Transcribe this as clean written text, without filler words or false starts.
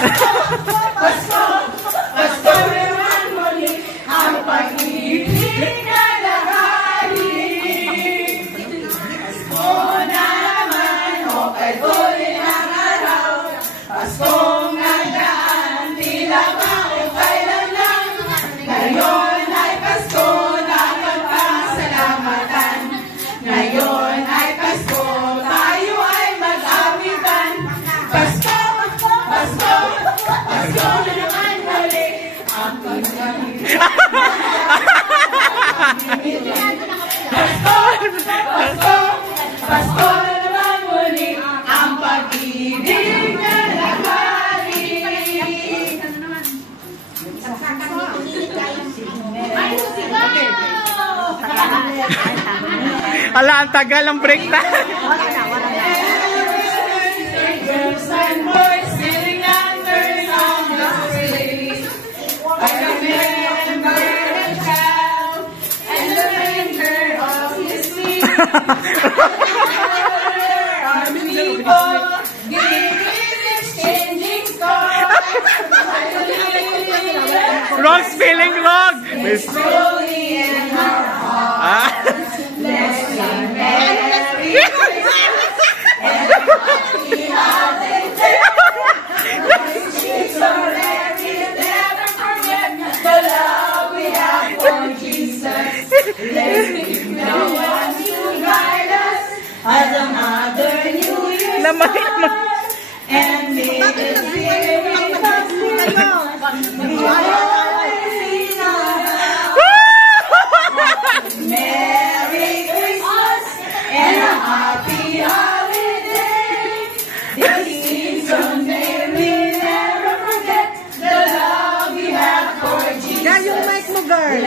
Pasko, Pasko naman muli, ang pag-ibig na nahari. Pasko na naman, okay, tuloy ang araw. Paskong nagdaan, tila ba o kailan lang. Ngayon ay Pasko na magpasalamatan. Ngayon ay Pasko, tayo ay mag-awitan. Pasko, Pasko, Pasko na naman muli, ang pag-ibig. Pasko, Pasko, Pasko na naman muli, ang pag-ibig na nahari. Ala, ang tagal ang break na. Girls and boys sitting under the trees. I remember the child and the finger of his sleeve. Our people giving exchanging scars. Wrong spelling, wrong. Slowly in our hearts. Let's sing Merry Christmas and Happy Holidays. These cheeks are ready, never forget the love we have for Jesus. Let's give no one to guide us as another New Year's stars. And may the Spirit of us be always in our house. Merry Christmas and a happy holiday. This season may we never forget the love we have for Jesus. Yung mic mo, girl.